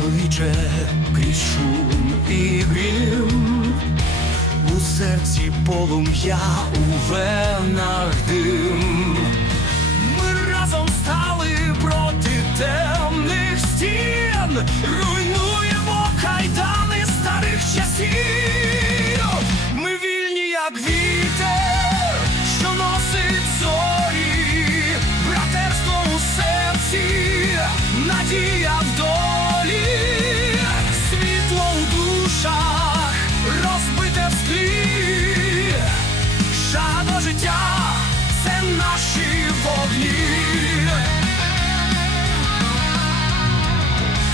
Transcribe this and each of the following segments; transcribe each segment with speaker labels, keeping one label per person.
Speaker 1: кличе крізь шум і грім, у серці полум'я у венах дим. наші вогні,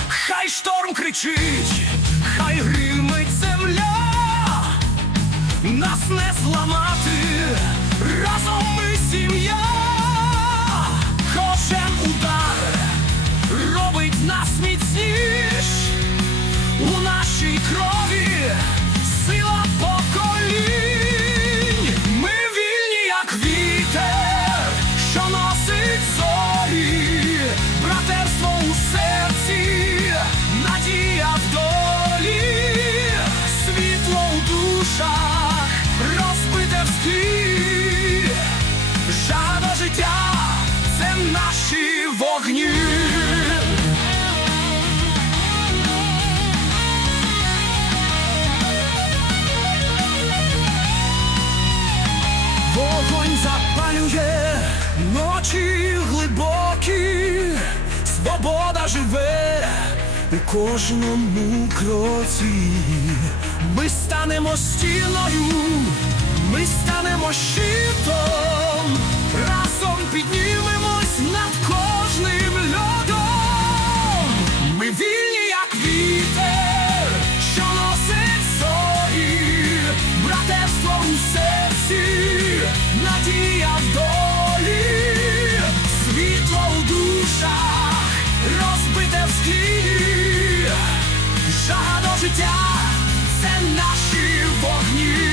Speaker 1: хай шторм кричить, хай гримить земля, нас не зламати, разом ми сім'я, кожен удар робить нас міцніш. У нашій крові. вогні. Вогонь запалює ночі глибокі, свобода живе у кожному кроці. Ми станемо стіною, ми станемо щитом. життя це наші вогні.